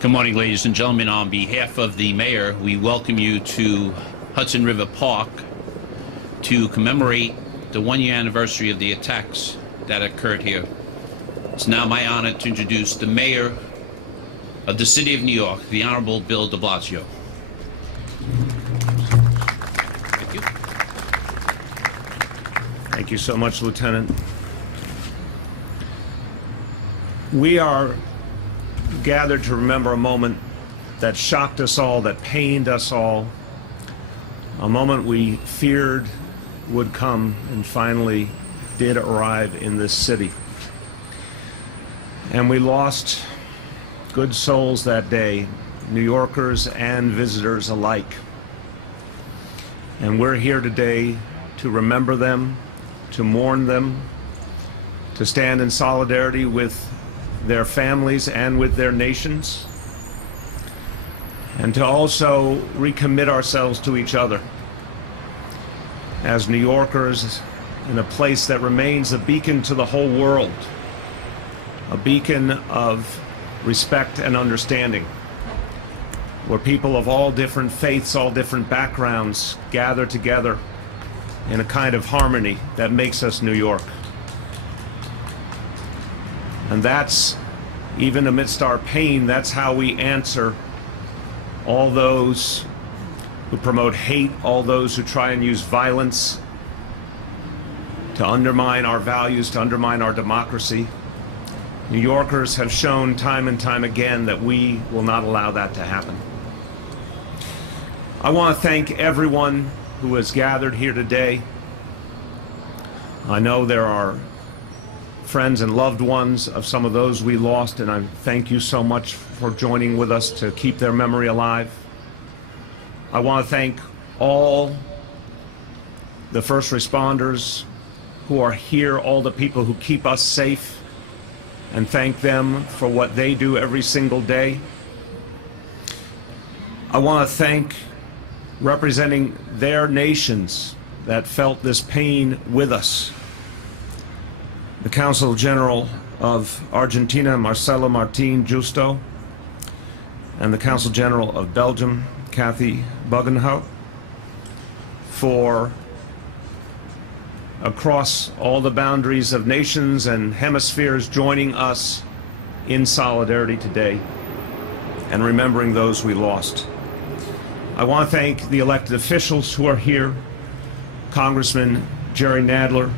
Good morning, ladies and gentlemen. On behalf of the mayor, we welcome you to Hudson River Park to commemorate the one-year anniversary of the attacks that occurred here. It's now my honor to introduce the mayor of the city of New York, the Honorable Bill de Blasio. Thank you. Thank you so much, Lieutenant. We are gathered to remember a moment that shocked us all, that pained us all, a moment we feared would come and finally did arrive in this city. And we lost good souls that day, New Yorkers and visitors alike. And we're here today to remember them, to mourn them, to stand in solidarity with their families and with their nations, and to also recommit ourselves to each other as New Yorkers in a place that remains a beacon to the whole world, a beacon of respect and understanding, where people of all different faiths, all different backgrounds gather together in a kind of harmony that makes us New York. And that's, even amidst our pain, that's how we answer all those who promote hate, all those who try and use violence to undermine our values, to undermine our democracy. New Yorkers have shown time and time again that we will not allow that to happen. I want to thank everyone who has gathered here today. I know there are friends and loved ones of some of those we lost, and I thank you so much for joining with us to keep their memory alive. I want to thank all the first responders who are here, all the people who keep us safe, and thank them for what they do every single day. I want to thank, representing their nations that felt this pain with us, the Consul General of Argentina, Marcelo Martin Justo, and the Consul General of Belgium, Kathy Bugenhout, for across all the boundaries of nations and hemispheres joining us in solidarity today and remembering those we lost. I want to thank the elected officials who are here, Congressman Jerry Nadler,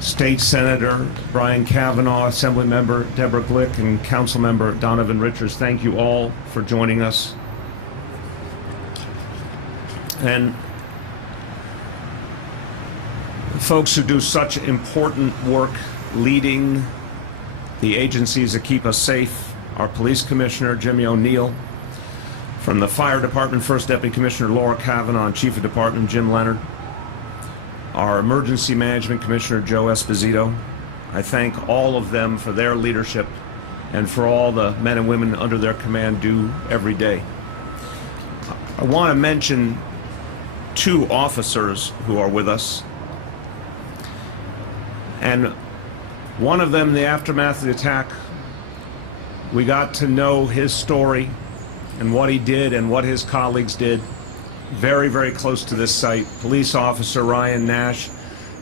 State Senator Brian Kavanaugh, Assemblymember Deborah Glick, and Councilmember Donovan Richards. Thank you all for joining us. And folks who do such important work leading the agencies that keep us safe, our Police Commissioner Jimmy O'Neill, from the Fire Department, First Deputy Commissioner Laura Kavanaugh, and Chief of Department Jim Leonard, our Emergency Management Commissioner Joe Esposito. I thank all of them for their leadership and for all the men and women under their command do every day. I want to mention two officers who are with us. And one of them, in the aftermath of the attack, we got to know his story and what he did and what his colleagues did. Very, very close to this site. Police officer Ryan Nash,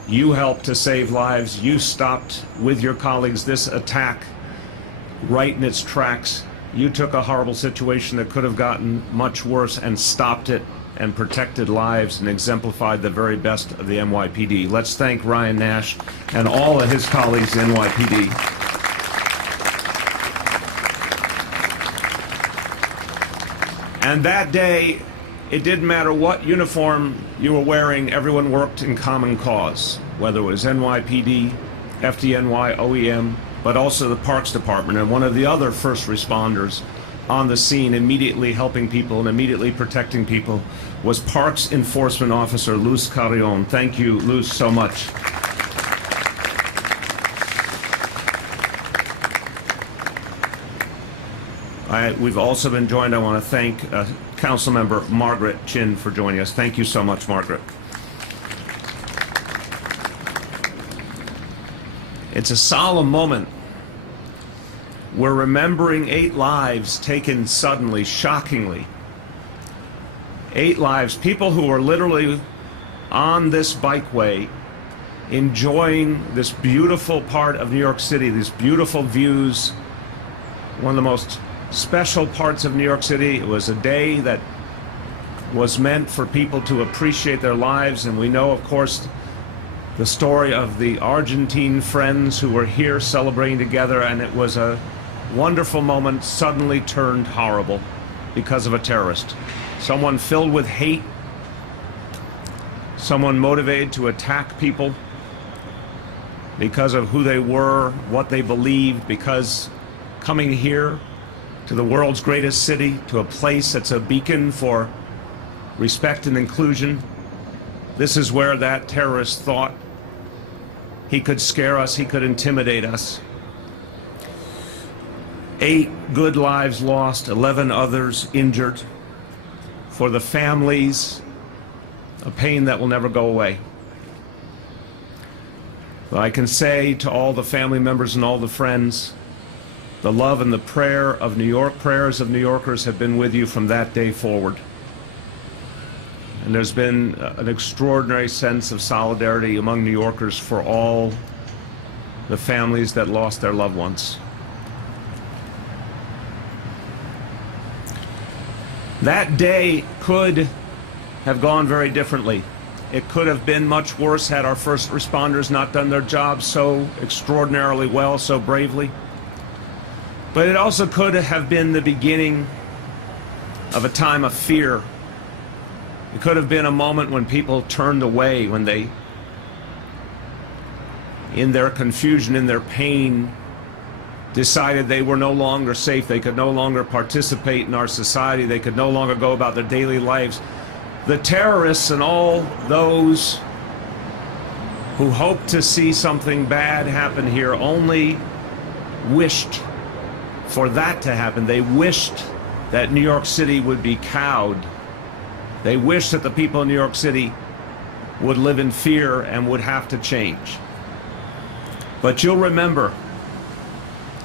you helped to save lives. You stopped with your colleagues this attack right in its tracks. You took a horrible situation that could have gotten much worse and stopped it and protected lives and exemplified the very best of the NYPD. Let's thank Ryan Nash and all of his colleagues in NYPD. And that day, it didn't matter what uniform you were wearing, everyone worked in common cause, whether it was NYPD, FDNY, OEM, but also the Parks Department. And one of the other first responders on the scene, immediately helping people and immediately protecting people, was Parks Enforcement Officer Luz Carrion. Thank you, Luz, so much. We've also been joined, I want to thank Councilmember Margaret Chin for joining us. Thank you so much, Margaret. It's a solemn moment We're remembering 8 lives taken suddenly, shockingly. 8 lives, people who were literally on this bikeway enjoying this beautiful part of New York City, these beautiful views, one of the most special parts of New York City. It was a day that was meant for people to appreciate their lives, and we know, of course, the story of the Argentine friends who were here celebrating together, and it was a wonderful moment suddenly turned horrible because of a terrorist. Someone filled with hate, someone motivated to attack people because of who they were, what they believed, because coming here to the world's greatest city, to a place that's a beacon for respect and inclusion, this is where that terrorist thought he could scare us, he could intimidate us. 8 good lives lost, 11 others injured. For the families, a pain that will never go away. But I can say to all the family members and all the friends, the love and the prayer of New York, prayers of New Yorkers have been with you from that day forward. And there's been an extraordinary sense of solidarity among New Yorkers for all the families that lost their loved ones. That day could have gone very differently. It could have been much worse had our first responders not done their job so extraordinarily well, so bravely. But it also could have been the beginning of a time of fear. It could have been a moment when people turned away, when they, in their confusion, in their pain, decided they were no longer safe, they could no longer participate in our society, they could no longer go about their daily lives. The terrorists and all those who hoped to see something bad happen here only wished for that to happen. They wished that New York City would be cowed. They wished that the people in New York City would live in fear and would have to change. But you'll remember,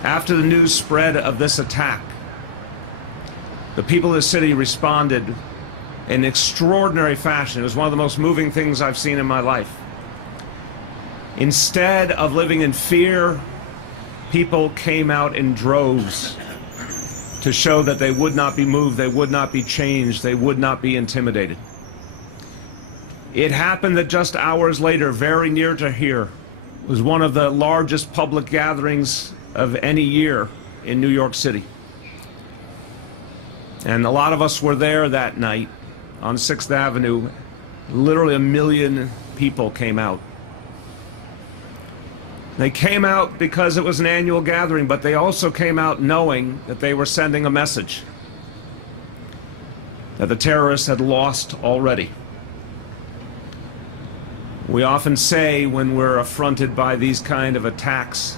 after the news spread of this attack, the people of the city responded in extraordinary fashion. It was one of the most moving things I've seen in my life. Instead of living in fear, people came out in droves to show that they would not be moved, they would not be changed, they would not be intimidated. It happened that just hours later, very near to here, was one of the largest public gatherings of any year in New York City. And a lot of us were there that night on 6th Avenue. Literally 1 million people came out. They came out because it was an annual gathering, but they also came out knowing that they were sending a message that the terrorists had lost already. We often say when we're affronted by these kind of attacks,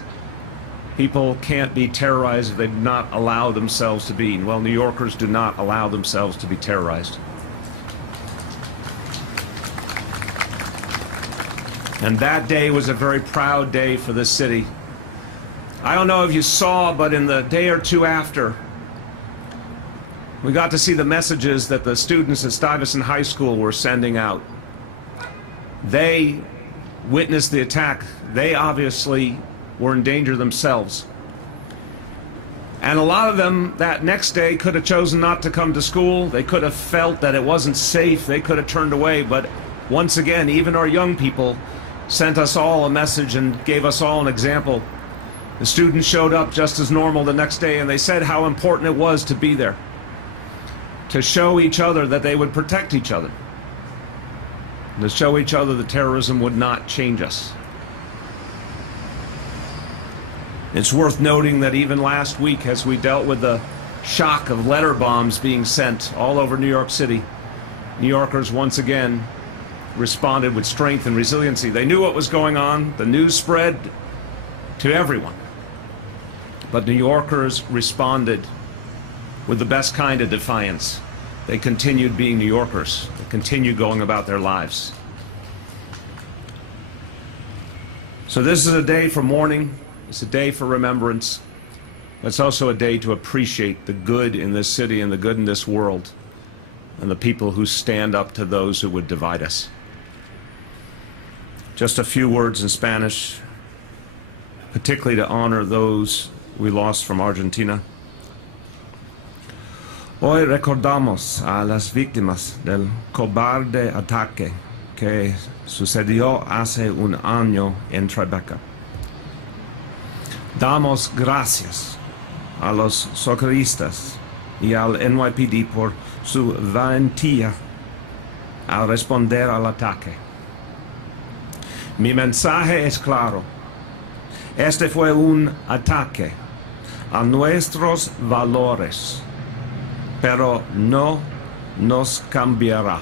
people can't be terrorized if they do not allow themselves to be. Well, New Yorkers do not allow themselves to be terrorized. And that day was a very proud day for this city. I don't know if you saw, but in the day or two after, we got to see the messages that the students at Stuyvesant High School were sending out. They witnessed the attack. They obviously were in danger themselves. And a lot of them that next day could have chosen not to come to school. They could have felt that it wasn't safe. They could have turned away. But once again, even our young people sent us all a message and gave us all an example. The students showed up just as normal the next day, and they said how important it was to be there, to show each other that they would protect each other, to show each other that terrorism would not change us. It's worth noting that even last week, as we dealt with the shock of letter bombs being sent all over New York City, New Yorkers once again responded with strength and resiliency. They knew what was going on. The news spread to everyone. But New Yorkers responded with the best kind of defiance. They continued being New Yorkers. They continued going about their lives. So this is a day for mourning. It's a day for remembrance. It's also a day to appreciate the good in this city and the good in this world, and the people who stand up to those who would divide us. Just a few words in Spanish, particularly to honor those we lost from Argentina. Hoy recordamos a las víctimas del cobarde ataque que sucedió hace un año en Tribeca. Damos gracias a los socorristas y al NYPD por su valentía al responder al ataque. Mi mensaje es claro. Este fue un ataque a nuestros valores, pero no nos cambiará.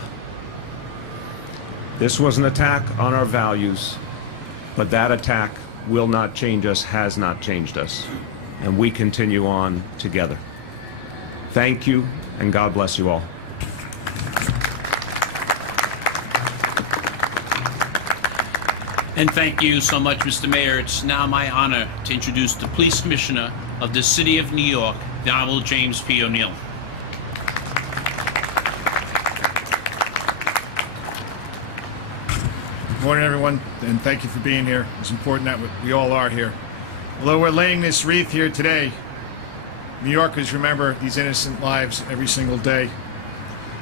This was an attack on our values, but that attack will not change us, has not changed us, and we continue on together. Thank you, and God bless you all. And thank you so much, Mr. Mayor. It's now my honor to introduce the Police Commissioner of the City of New York, the Honorable James P. O'Neill. Good morning, everyone, and thank you for being here. It's important that we all are here. Although we're laying this wreath here today, New Yorkers remember these innocent lives every single day.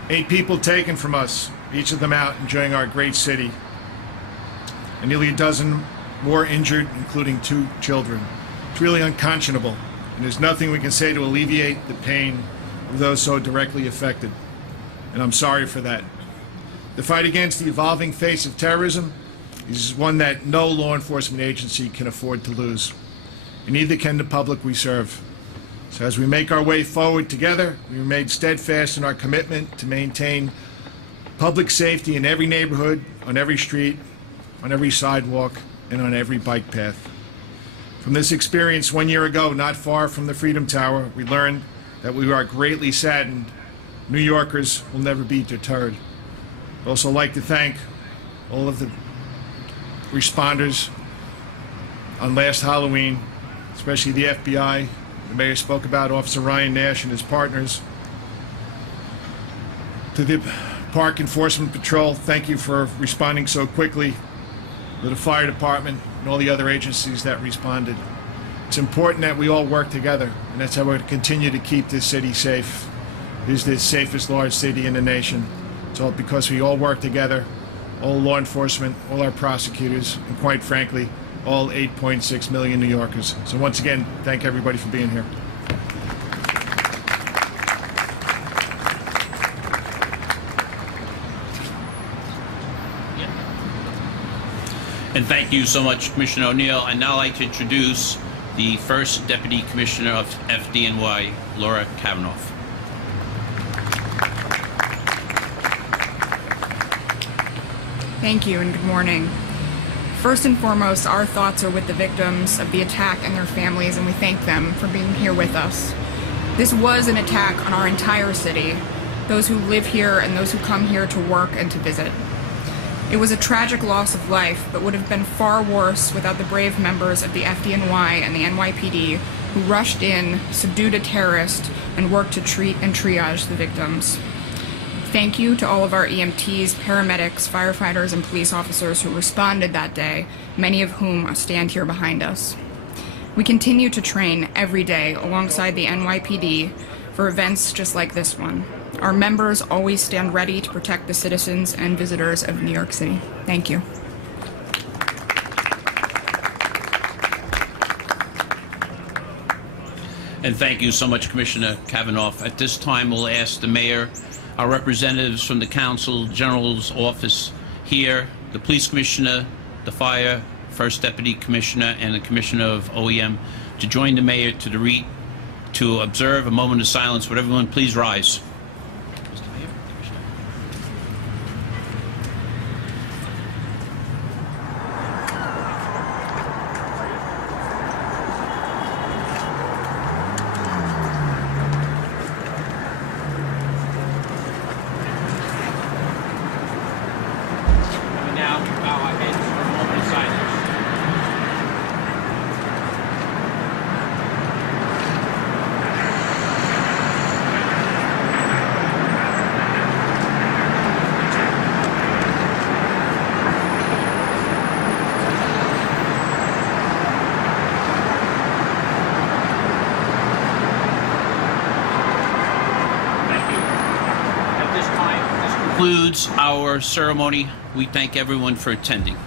8 people taken from us, each of them out enjoying our great city, and nearly a dozen more injured, including 2 children. It's really unconscionable, and there's nothing we can say to alleviate the pain of those so directly affected, and I'm sorry for that. The fight against the evolving face of terrorism is one that no law enforcement agency can afford to lose, and neither can the public we serve. So as we make our way forward together, we remain steadfast in our commitment to maintain public safety in every neighborhood, on every street, on every sidewalk, and on every bike path. From this experience 1 year ago, not far from the Freedom Tower, we learned that we are greatly saddened. New Yorkers will never be deterred. I'd also like to thank all of the responders on last Halloween, especially the FBI. The mayor spoke about Officer Ryan Nash and his partners. To the Park Enforcement Patrol, thank you for responding so quickly. To the fire department and all the other agencies that responded. It's important that we all work together, and that's how we're going to continue to keep this city safe. It is the safest large city in the nation. It's all because we all work together, all law enforcement, all our prosecutors, and quite frankly, all 8.6 million New Yorkers. So once again, thank everybody for being here. And thank you so much, Commissioner O'Neill. I'd now like to introduce the First Deputy Commissioner of FDNY, Laura Kavanaugh. Thank you and good morning. First and foremost, our thoughts are with the victims of the attack and their families, and we thank them for being here with us. This was an attack on our entire city, those who live here and those who come here to work and to visit. It was a tragic loss of life, but would have been far worse without the brave members of the FDNY and the NYPD who rushed in, subdued a terrorist, and worked to treat and triage the victims. Thank you to all of our EMTs, paramedics, firefighters, and police officers who responded that day, many of whom stand here behind us. We continue to train every day alongside the NYPD for events just like this one. Our members always stand ready to protect the citizens and visitors of New York City. Thank you. And thank you so much, Commissioner Kavanaugh. At this time, we'll ask the mayor, our representatives from the Consul General's office here, the police commissioner, the fire, first deputy commissioner, and the commissioner of OEM to join the mayor to observe a moment of silence. Would everyone please rise? concludes our ceremony. We thank everyone for attending.